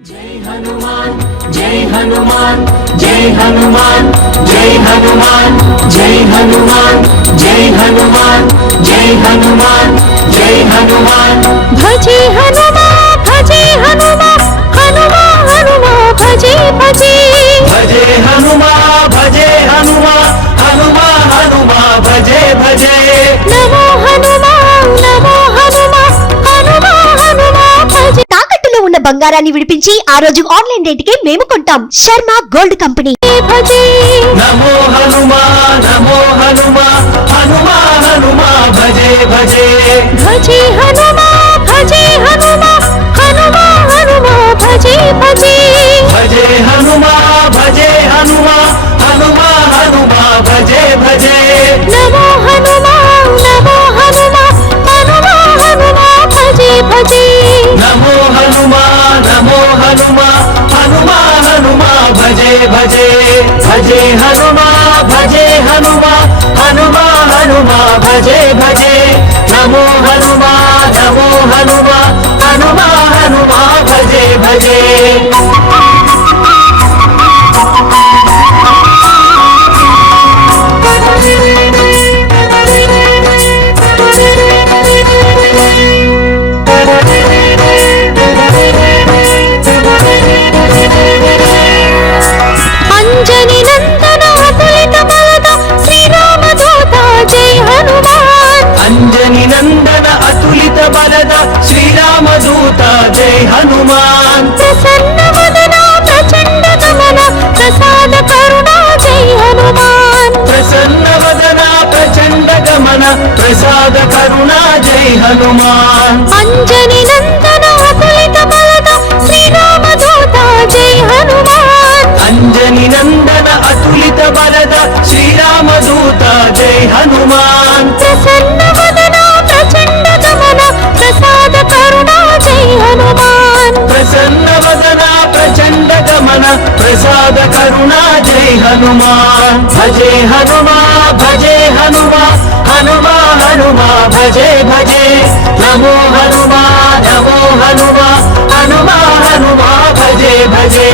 जय हनुमान जय हनुमान जय हनुमान जय हनुमान जय हनुमान जय हनुमान जय हनुमान जय हनुमान भजे हनुमान भजे हनुमान हनुमान हनुमान भजे भजे भजे हनुमान भजे हनुमान हनुमान हनुमान भजे भजे नमो हनुमान हनुमान हनुमान भजे తాకట్టులో ఉన్న బంగారాన్ని విడిపించి ఆ రోజు ఆన్లైన్ రేటుకే మేము కొంటాం. Sharma gold company. భజే నమో హనుమాన్ నమో హనుమాన్ హనుమాన్ హనుమాన్ భజే భజే భజే హనుమాన్ భజే హనుమాన్ హనుమాన్ హనుమాన్ భజే భజే భజే హనుమాన్ భజే హనుమాన్ హనుమాన్ హనుమాన్ భజే భజే నమో హనుమాన్ హనుమాన్ హనుమాన్ భజే భజే నమో హనుమాన్ నమో హనుమాన్ హనుమాన్ హనుమాన్ భజే భజే భజే హనుమాన్ భజే హనుమాన్ హనుమాన్ హనుమాన్ భజే భజే నమో హనుమాన్ నమో హనుమాన్ హనుమాన్ హనుమాన్ భజే భజే అంజని నందన అతులిత బలద శ్రీరామదూత జై హనుమాన్ అంజని నందన అతులిత బలద శ్రీరామదూత జై హనుమాన్ ప్రసన్న వదన ప్రచండ గమన ప్రసాద కరుణ జై హనుమాన్ ప్రసన్న వదన ప్రచండ గమన ప్రసాద కరుణ జై హనుమాన్ అంజని నందన అతులిత బలద శ్రీరామదూత జై హనుమాన్ అంజని నందన అతులిత బలద శ్రీరామదూత జై హనుమాన్ ప్రసన్న వదన ప్రచండ గమన ప్రసాద కరుణ జై హనుమాన్ ప్రసన్న వదన ప్రచండ గమన ప్రసాద కరుణ జై హనుమాన్ భజే హనుమా భజే హనుమా హనుమా హనుమా భజే భజే నమో హనుమా నమో హనుమా హనుమా హనుమా భజే భజే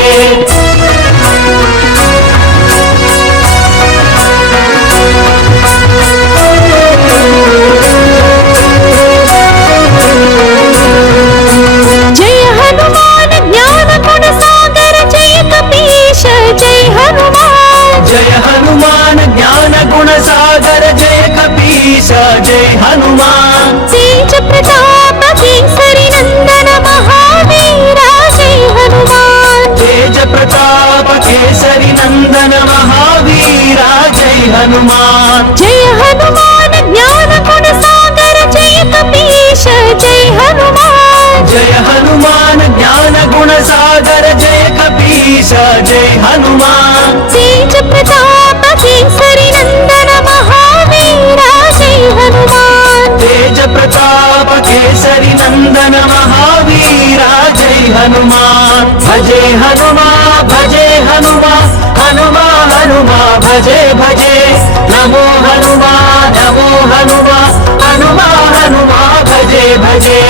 జయ హనుమాన్ జ్ఞాన గుణ సాగర జయ కపీశ జయ హనుమాన్ జయ హనుమాన్ జ్ఞాన గుణ సాగర జయ కపీశ జయ హనుమాన్ తేజ ప్రతాప కేసరి నందన మహావీర జయ హనుమాన్ తేజ ప్రతాప కేసరి నందన మహావీర జై హనుమాన్ జయ హనుమాన్ జ్ఞాన గుణ సాగర జయ కపీశ జయ హనుమాన్ జయ హనుమాన్ జ్ఞాన గుణ సాగర జయ కపీశ జై హనుమాన్ తేజ ప్రతాప కేసరి నందన మహావీర జయ హనుమాన్ తేజ ప్రతాప కేసరి నందన మహావీర జై హనుమాన్ భజే హనుమా భజే హనుమా హనుమా హనుమా భజే భజే నమో హనుమా నమో హనుమా హనుమా హనుమా భజే భజే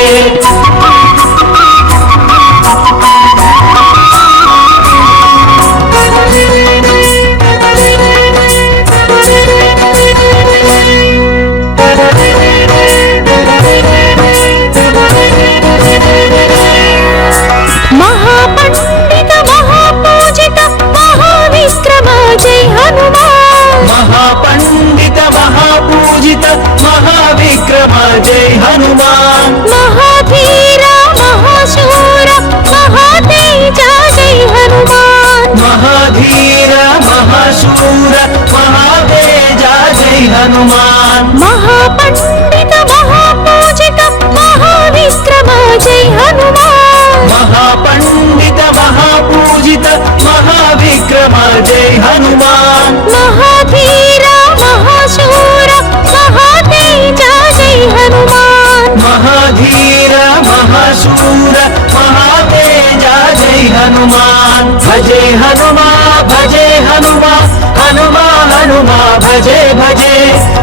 మహాపండిత మహాపూజిత మహావిక్రమ జై హనుమాన్ మహాపండిత మహాపూజిత మహావిక్రమ జై హనుమాన్ మహాధీర మహాశూర మహాతేజ జై హనుమాన్ మహాధీర మహాశూర మహాతేజ జై హనుమాన్ మహాపండిత మహాపూజిత మహావిక్రమ జై హనుమాన్ మహాపండిత మహాపూజిత మహావిక్రమ జై హనుమాన్ మహాధీర మహాశూర మహాతేజ జై హనుమాన్ మహాధీర మహాశూర మహాతేజ జై హనుమాన్ భజే హనుమా భజే హనుమా హనుమా హనుమా భజే భజే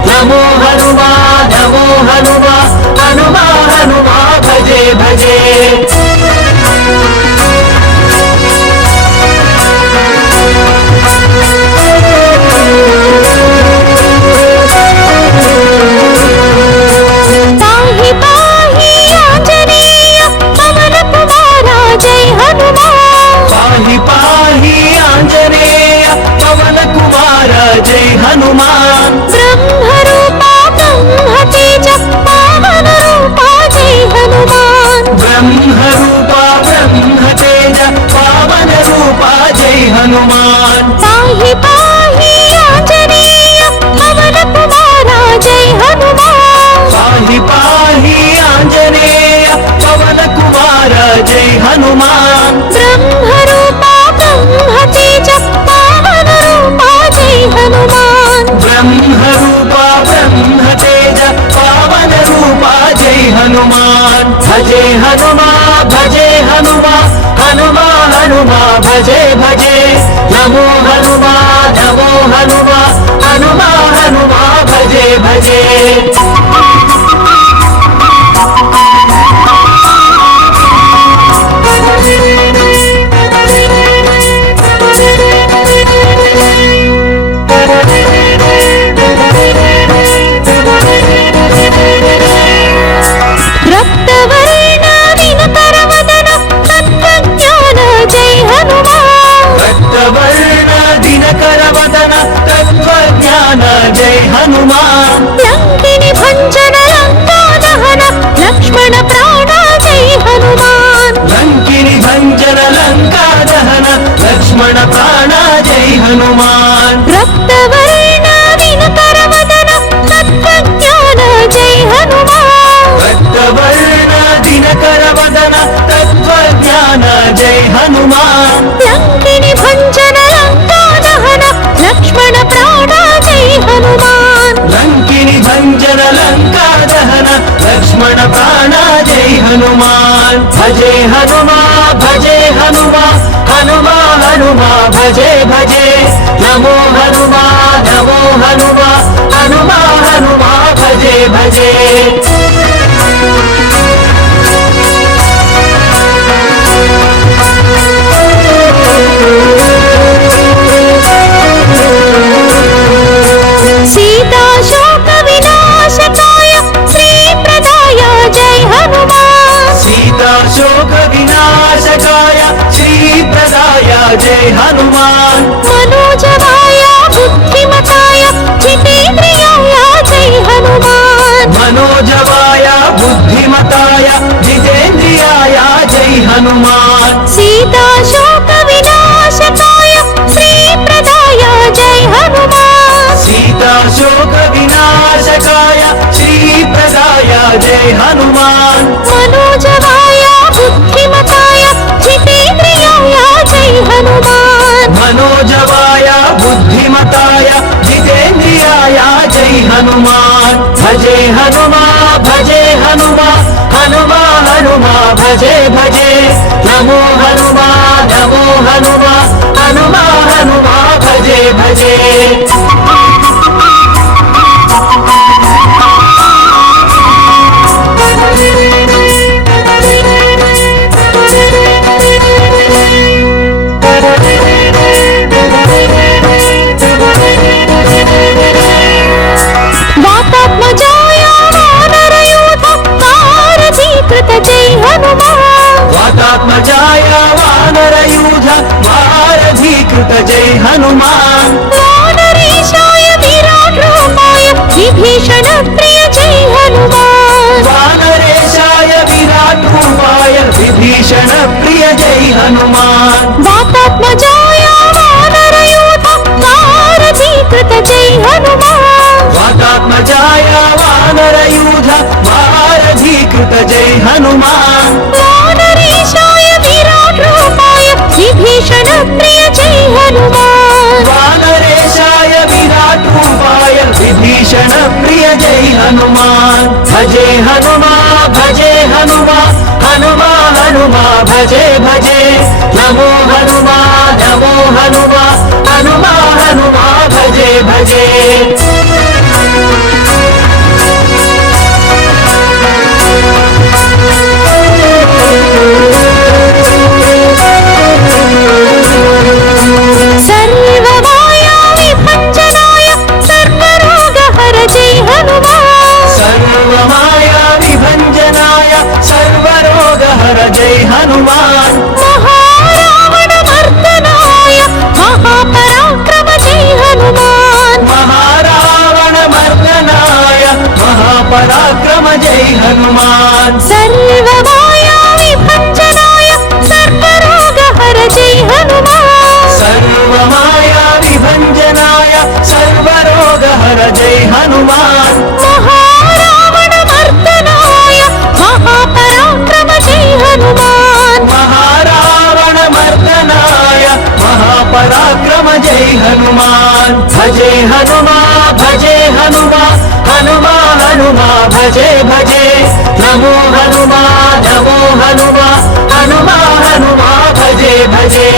నమో హనుమా నమో హనుమా హనుమా హనుమా భజే భజే जय हनुमान पाहि पाहि आंजनेय पवन कुमारा जय हनुमान पाहि पाहि आंजनेय पवन कुमार जय हनुमान ब्रह्म रूपा ब्रह्म तेज पावन रूपा जय हनुमान ब्रह्म रूपा ब्रह्म तेज पावन रूपा जय हनुमान भजे हनुमा हनुमा हनुमा भजे भजे नमो हनुमा हनुमा हनुमा भजे भजे जय हनुमान लंकिनी भंजन लंका दहन लक्ष्मण प्राण जय हनुमान लंकिनी भंजन लंका दहन लक्ष्मण प्राण जय हनुमान रक्तवर्ण दिनकर वदन तत्त्वज्ञान जय हनुमान रक्तवर्ण दिनकर वदन तत्त्वज्ञान जय हनुमान लंकिनी भंजन लंका दहन लक्ष्मण प्राण जय हनुमान लंकिनी भंजन लंका दहन लक्ष्मण प्राण जय हनुमान भजे हनुमा हनुमा भजे भजे नमो हनुमा हनुमा भजे भजे सीता शोक विनाशकाय श्री प्रदाय जय हनुमान सीता शोक विनाशकाय श्री प्रदाय जय हनुमान मनोजवाय बुद्धिमताय जितेन्द्रियाय जय हनुमान मनोजवाय बुद्धिमताय जितेन्द्रियाय जय हनुमान सीता शोक विनाशकाय श्री प्रदाय जय हनुमान सीता शोक विनाशकाय श्री प्रदाय जय हनुमान मनोजवाय बुद्धिमताय जितेन्द्रियाय जय हनुमान मनोजवाय बुद्धिमताय जितेन्द्रियाय जय हनुमान भजे हनुमा हनुमा भजे भजे नमो हनुमा हनुमा भजे भजे वातात्मजाय वानरयूथ वारधीकृत जय हनुमान वातात्मजाय वानरयूथ वारधीकृत जय हनुमान वानरेशाय विराट रूपाय विभीषण प्रिय जय हनुमान वानरेशाय विराट रूपाय विभीषण प्रिय जय हनुमान वातात्मजाय वानरयूथ वारधीकृत जय हनुमान वातात्मजाय वानरयूथ वारधीकृत जय हनुमान वानरेशाय विराट रूपाय विभीषण प्रिय जय हनुमान वानरेशाय विराट रूपाय विभीषण प्रिय जय हनुमान भजे हनुमा हनुमा भजे भजे नमो हनुमा हनुमा भजे भजे सर्वमाया विभञ्जनाय सर्वरोगहर जय हनुमान सर्वमाया विभञ्जनाय सर्वरोगहर जय हनुमान महाराज पराक्रम जय हनुमान भजे हनुमा हनुमा हनुमा भजे भजे नमो हनुमा हनुमा हनुमा भजे भजे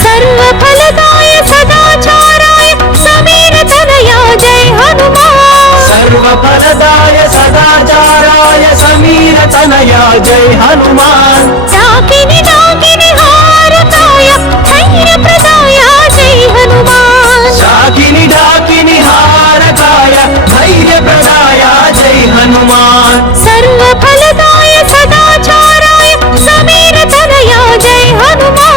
सर्वफलदाय सदाचाराय समीर तनया जय हनुमान सर्वफलदाय सदाचाराय समीर तनया जय हनुमान डाकिनी डाकिनी हारकाय धैर्य प्रदाय जय हनुमान शाकिनी डाकिनी हारकाय धैर्य प्रदाय जय हनुमान सर्वफलदाय सदाचाराय समीर तनया जय हनुमान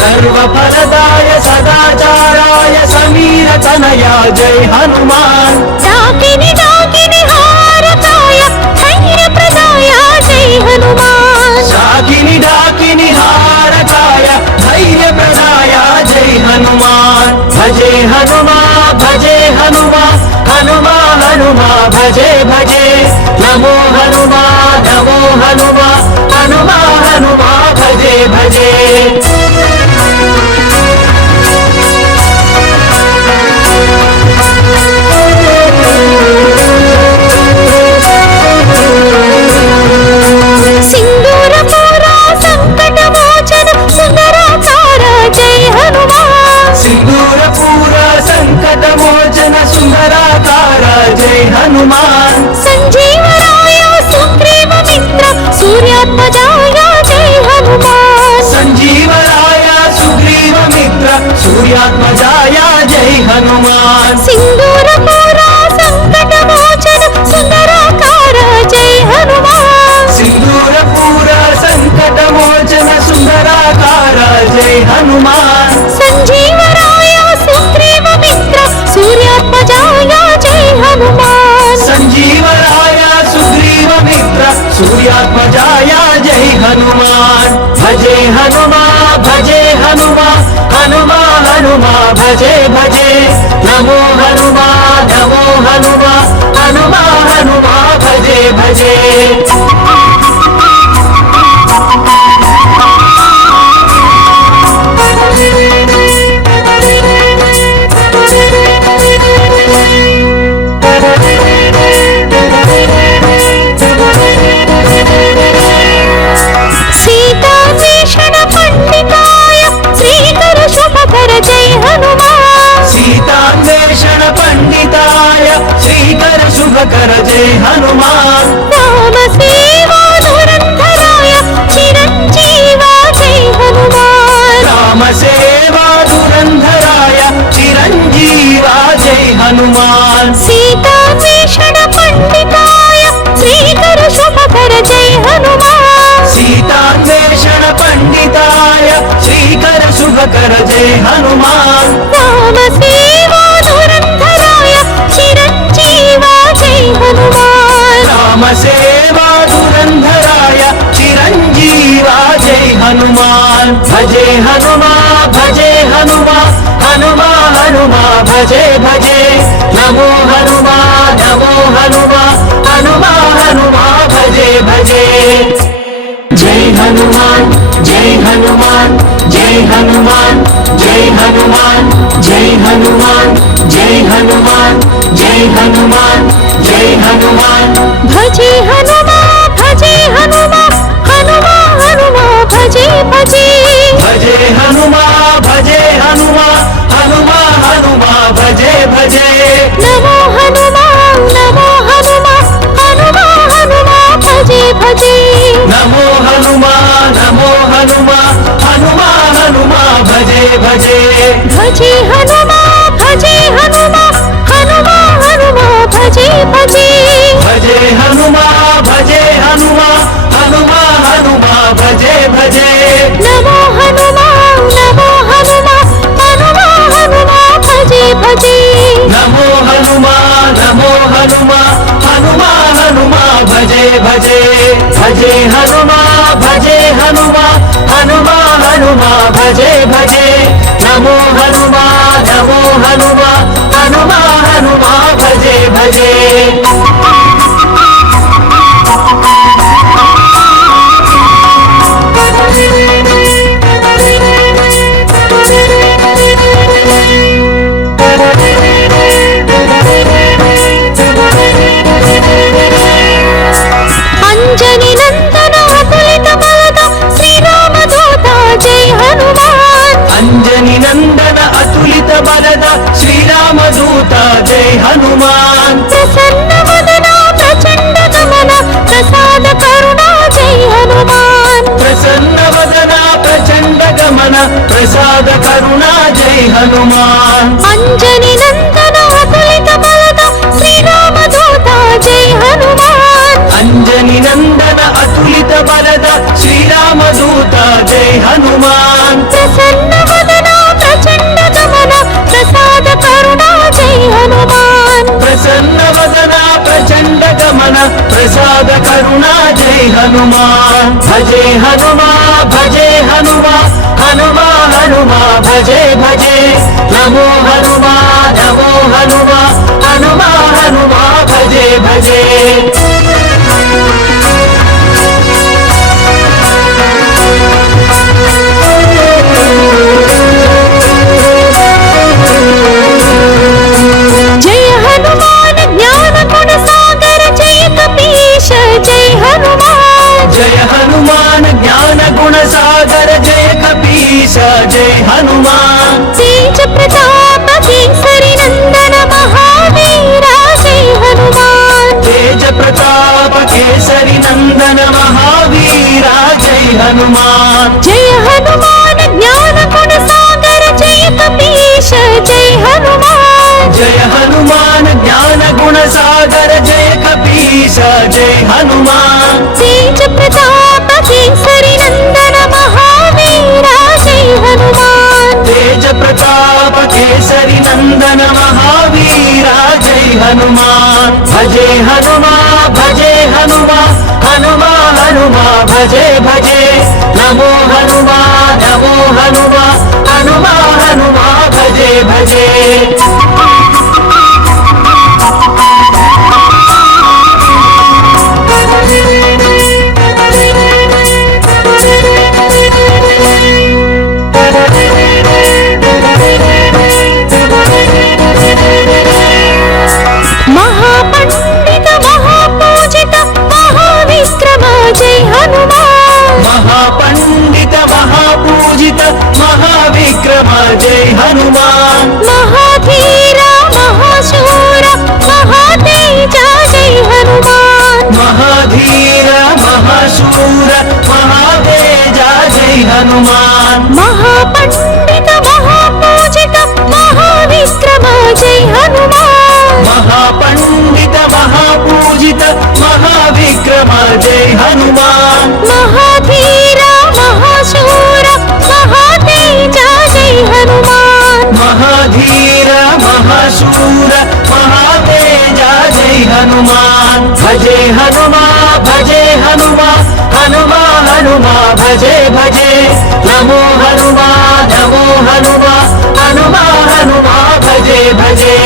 सर्वफलदाय सदाचाराय समीर तनया जय हनुमान डाकिनी डाकिनी हारकाय धैर्य प्रदाय जय हनुमान शाकिनी डाकिनी हारकाय धैर्य प्रदाय जय हनुमान भजे हनुमा हनुमा हनुमा भजे भजे नमो हनुमा हनुमा हनुमा भजे भजे सिंदूर पूरा संकट मोचन सुंदराकार जय हनुमान सिंदूर पूरा संकट मोचन सुंदराकार जय हनुमान संजीवराय सुग्रीव मित्र सूर्यात्मजाय जय हनुमान संजीवराय सुग्रीव मित्र सूर्यात्मजाय जय हनुमान सिंदूर पूरा संकट मोचन सुंदराकार जय हनुमान सिंदूर पूरा संकट मोचन सुंदराकार जय हनुमान संजीवराय सुग्रीव मित्र सूर्यात्मजाय जय हनुमान संजीवराय सुग्रीव मित्र सूर्यात्मजाय जय हनुमान भजे हनुमा हनुमा हनुमा भजे भजे नमो हनुमा हनुमा हनुमा भजे भजे सीतान्वेषण पंडिताय श्रीकर शुभकर जय हनुमान सीतान्वेषण पंडिताय श्रीकर शुभकर जय हनुमान राम सेवा धुरंधराय चिरंजीवा जय हनुमान राम सेवा धुरंधराय चिरंजीवा जय हनुमान सीतान्वेषण पंडिताय श्रीकर शुभकर जय हनुमान सीतान्वेषण पंडिताय श्रीकर शुभकर जय हनुमान राम सेवा धुरंधराय चिरंजीवा जय हनुमान राम सेवा धुरंधराय चिरंजीवा जय हनुमान भजे हनुमा हनुमा हनुमा भजे भजे नमो हनुमा हनुमा हनुमा भजे भजे जय हनुमान जय हनुमान जय हनुमान जय हनुमान जय हनुमान जय हनुमान जय हनुमान जय हनुमान भजे हनुमा हनुमा हनुमा भजे भजे भजे हनुमा हनुमा भजे भजे नमो हनुमा हनुमा भजे भजे नमो हनुमा हनुमा भजे भजे भजे हनुमा हनुमा भजे भजे भजे हनुमा भजे నమో హనుమా నమో హనుమా హనుమా హనుమా భజే భజే అంజని నందన అతులిత బలద శ్రీరామదూత జై హనుమాన్ అంజని నందన అతులిత బలద శ్రీరామదూత జై హనుమాన్ ప్రసన్న వదన ప్రచండ గమన ప్రసాద కరుణా జై హనుమాన్ ప్రసన్న వదన ప్రచండ గమన ప్రసాద కరుణా జై హనుమాన్ అంజని నందన అతులిత బలద శ్రీరామదూత జై హనుమాన్ అంజని నందన అతులిత బలద శ్రీరామదూత జై హనుమాన్ ప్రసన్న వదన ప్రచండ గమన ప్రసాద కరుణా జై హనుమాన్ ప్రసన్న వదన ప్రచండ గమన ప్రసాద కరుణా జై హనుమాన్ భజే హనుమా భజే హనుమా హనుమా హనుమా భజే భజే నమో హనుమా నమో హనుమా హనుమా హనుమా భజే భజే జయ హనుమాన్ జ్ఞాన గుణ సాగర జయ కపీశ జై హనుమాన్ జయ హనుమాన్ జ్ఞాన గుణ సాగర జయ కపీశ జయ హనుమాన్ తేజ ప్రతాప కేసరి నందన మహావీర జై హనుమాన్ తేజ ప్రతాప కేసరి నందన మహావీర జై హనుమాన్ జయ హనుమాన్ జ్ఞాన గుణ సాగర జయ కపీశ జై హనుమాన్ జయ హనుమాన్ జ్ఞాన గుణ సాగర జయ కపీశ జయ హనుమాన్ తేజ ప్రతాప కేసరి నందన మహావీర జై హనుమాన్ తేజ ప్రతాప కేసరి నందన మహావీర జై హనుమాన్ భజే హనుమా భజే హనుమా హనుమా హనుమా భజే భజే నమో హనుమా నమో హనుమా హనుమా హనుమా భజే భజే మహాపండిత మహాపూజిత మహావిక్రమ జై హనుమాన్ మహాపండిత మహాపూజిత మహావిక్రమ జై హనుమాన్ మహాధీర మహాశూర మహాతేజ జై హనుమాన్ మహాధీర మహాశూర మహాతేజ జై హనుమాన్ మహాపండిత మహాపూజిత మహావిక్రమ జై హనుమాన్ మహాపండిత మహాపూజిత మహావిక్రమ జై హనుమాన్ మహాధీర మహాశూర మహాతేజ జై హనుమాన్ మహాధీర మహాశూర మహాతేజ జై హనుమాన్ భజే హనుమా భజే హనుమా హనుమా హనుమా భజే భజే నమో హనుమా నమో హనుమా హనుమా హనుమా భజే భజే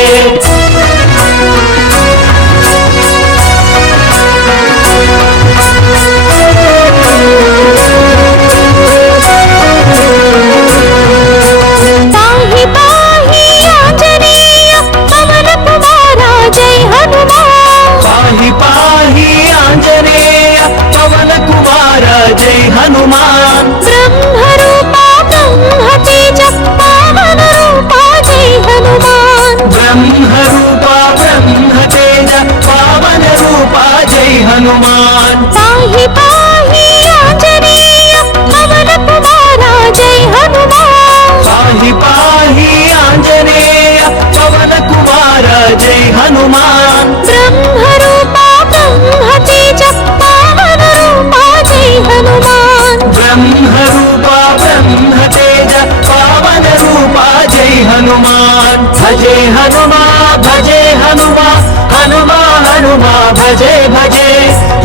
పాహి పాహి ఆంజనేయ పవన కుమార జై హనుమాన్ పాహి పాహి ఆంజనేయ పవన కుమార జై హనుమాన్ బ్రహ్మరూప బ్రహ్మ తేజ పావన రూప జై హనుమాన్ బ్రహ్మరూప బ్రహ్మ తేజ పావన రూప జై హనుమాన్ పాహి పాహి ఆంజనేయ పవన కుమార జై హనుమాన్ పాహి పాహి ఆంజనేయ పవన కుమార జై హనుమాన్ బ్రహ్మరూప బ్రహ్మ తేజ పావన రూప జై హనుమాన్ బ్రహ్మరూప బ్రహ్మ తేజ పావన రూప జై హనుమాన్ భజే హనుమా భజే హనుమా హనుమా హనుమా భజే భజే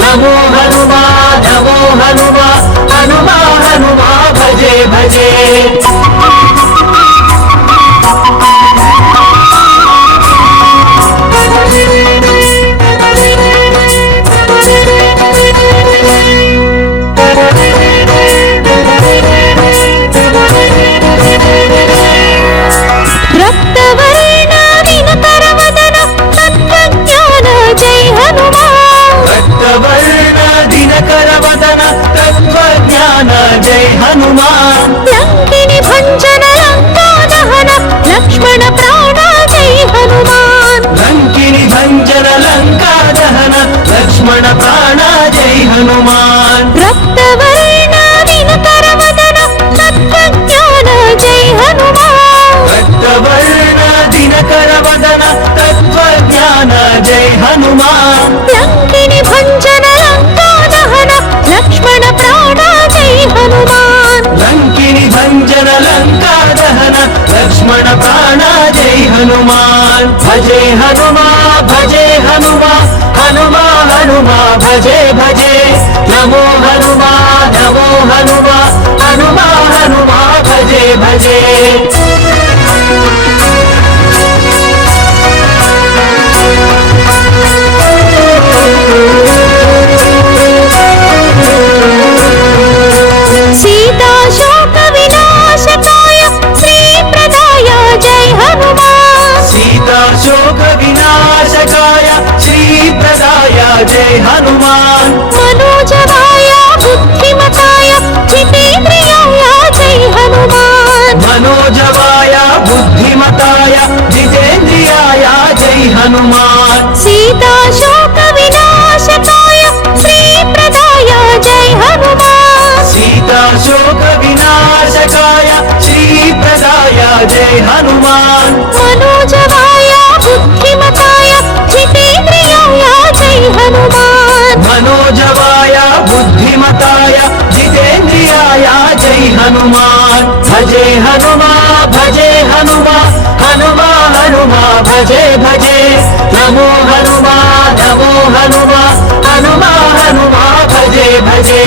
నమో హనుమా నమో హనుమా హనుమా హనుమా భజే భజే हनुमान भजे हनुमा भजे हनुमा हनुमा हनुमा भजे भजे नमो हनुमा हनुमा हनुमा हनुमा भजे भजे सीता शोक विनाशकाय श्री प्रदाय जय हनुमान सीता शोक विनाशकाय श्री प्रदाय जय हनुमान मनोजवाय बुद्धिमताय जितेन्द्रियाय जय हनुमान मनोजवाय बुद्धिमताय जितेन्द्रियाय जय हनुमान सीता शोक विनाशकाय श्री प्रदाय जय हनुमान सीता शोक विनाशकाय श्री प्रदाय जय हनुमान मनोजवाय बुद्धिमताय जितेन्द्रियाय जय हनुमान मनोजवाय बुद्धिमताय जितेन्द्रियाय जय हनुमान भजे हनुमा भजे हनुमा हनुमा हनुमा भजे भजे नमो हनुमा हनुमा हनुमा हनुमा भजे भजे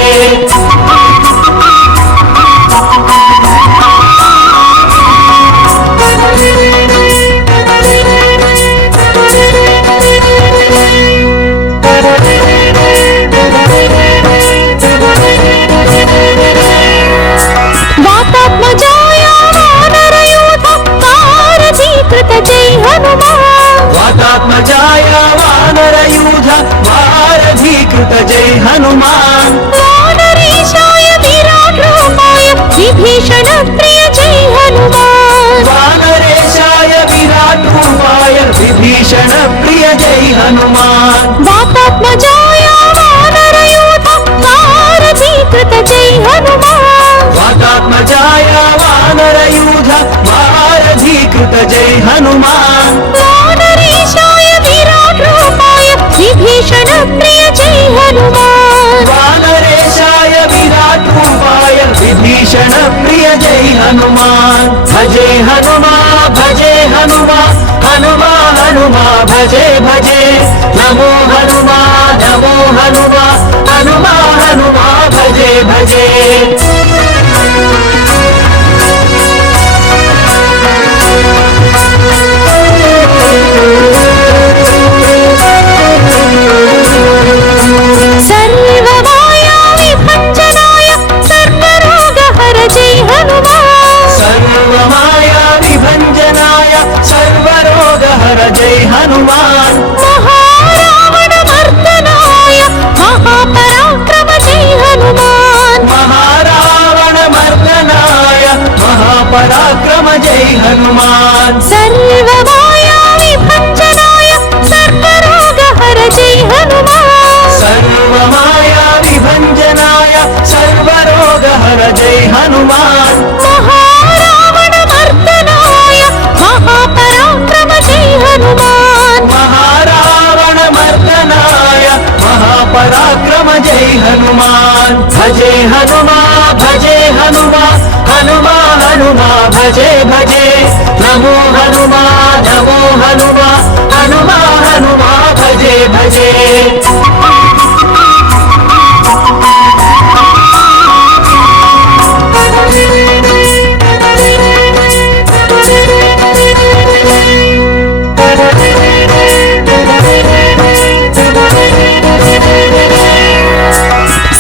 वातात्मजाय वानरयूथ वारधीकृत जय हनुमान वातात्मजाय वानरयूथ वारधीकृत जय हनुमान वानरेशाय विराट रूपाय विभीषण प्रिय जय हनुमान वानरेशाय विराट रूपाय विभीषण प्रिय जय हनुमान वातात्मजाय वानरयूथ वारधीकृत जय हनुमान वातात्मजाय वानरयूथ वारधीकृत जय हनुमान वानरेशाय विराट रूपाय विभीषण प्रिय जय हनुमान वानरेशाय विराट रूपाय विभीषण प्रिय जय हनुमान भजे हनुमा भजे हनुमा हनुमा हनुमा भजे भजे नमो हनुमा हनुमा हनुमा हनुमा भजे भजे सर्वमाया विभञ्जनाय सर्वरोगहर जय हनुमान सर्वमाया विभञ्जनाय सर्वरोगहर जय हनुमान महारावण मर्दनाय महापराक्रम जय हनुमान महारावण मर्दनाय महापराक्रम जय हनुमान सर्वमाया विभञ्जनाय सर्वरोगहर जय हनुमान सर्वमाया विभञ्जनाय सर्वरोगहर जय हनुमान महारावण मर्दनाय महापराक्रम जय हनुमान महारावण मर्दनाय महापराक्रम जय हनुमान भजे हनुमा भजे हनुमा हनुमा हनुमा भजे भजे नमो हनुमा हनुमा हनुमा हनुमा भजे भजे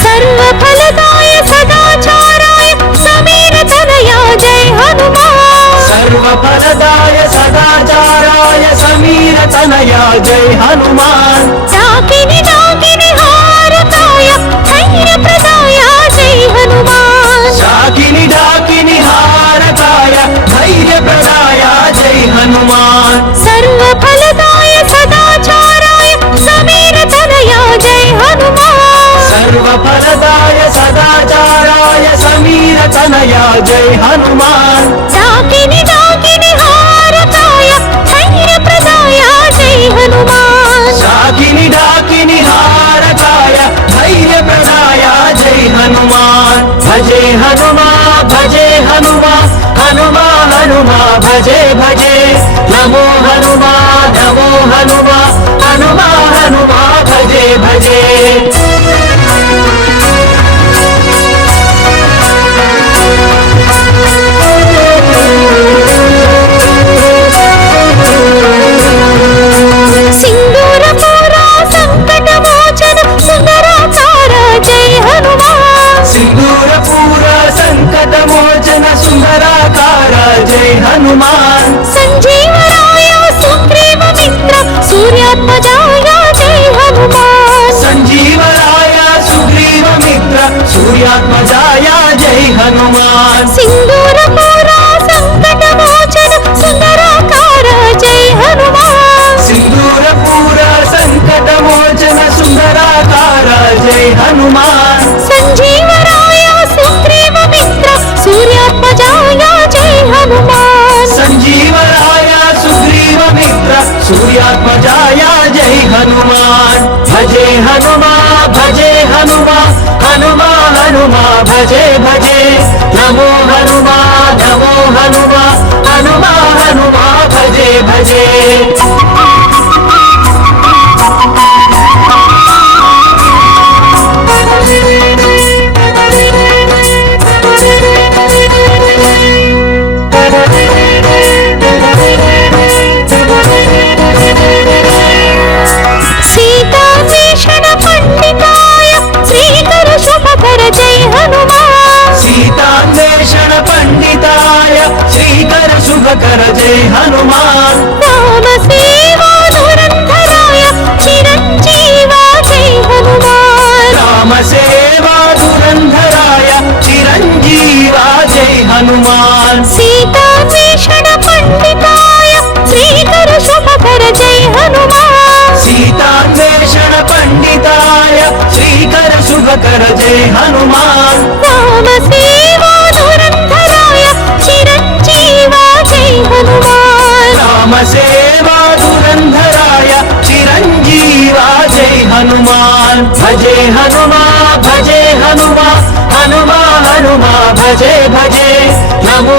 सर्वफलदाय सदाचाराय समीरतनया जय हनुमान सर्वफलदाय सदाचाराय समीरतनया जय हनुमान डाकिनि डाकिनि हारकाय धैर्यप्रदाय जय हनुमान शाकिनि डाकिनि हारकाय धैर्यप्रदाय जय हनुमान सर्वफलदाय सदाचाराय समीरतनया जय हनुमान सर्वफलदाय सदाचाराय समीरतनया जय हनुमान डाकिनि डाकिनि हारकाय धैर्यप्रदाय जय हनुमान शाकिनि डाकिनि हारकाय धैर्यप्रदाय जय हनुमान भजे हनुमा भजे हनुमा हनुमा हनुमा भजे भजे नमो हनुमा नमो हनुमा हनुमा हनुमा भजे भजे सिंदूर पूरा संकट मोचन सुंदराकार जय हनुमान सिंदूर पूरा संकट मोचन सुंदराकार जय हनुमान संजीवराय सुग्रीव मित्र सूर्यात्मजाय जय हनुमान संजीवराय सुग्रीव मित्र सूर्यात्मजाय जय हनुमान सिंदूर पूरा संकट मोचन सुंदराकार जय हनुमान सिंदूर पूरा संकट मोचन सुंदराकार जय हनुमान संजीवराय सुग्रीव मित्र सूर्यात्मजाय जय हनुमान संजीवराय सुग्रीव मित्र सूर्यात्मजाय जय हनुमान भजे हनुमा भजे हनुमा हनुमा हनुमा भजे भजे नमो हनुमा नमो हनुमा हनुमा हनुमा भजे भजे सीतान्वेषण पंडिताय श्रीकर शुभकर जय हनुमान सीतान्वेषण पंडिताय श्रीकर शुभकर जय हनुमान राम सेवा धुरंधराय चिरंजीवा जय हनुमान राम सेवा धुरंधराय चिरंजीवा जय हनुमान सीतान्वेषण पंडिताय श्रीकर शुभकर जय हनुमान सीतान्वेषण पंडिताय श्रीकर शुभकर जय हनुमान राम सेवा धुरंधराय चिरंजीवा जय हनुमान राम सेवा धुरंधराय चिरंजीवा जय हनुमान भजे हनुमा भजे हनुमा हनुमा हनुमा भजे भजे नमो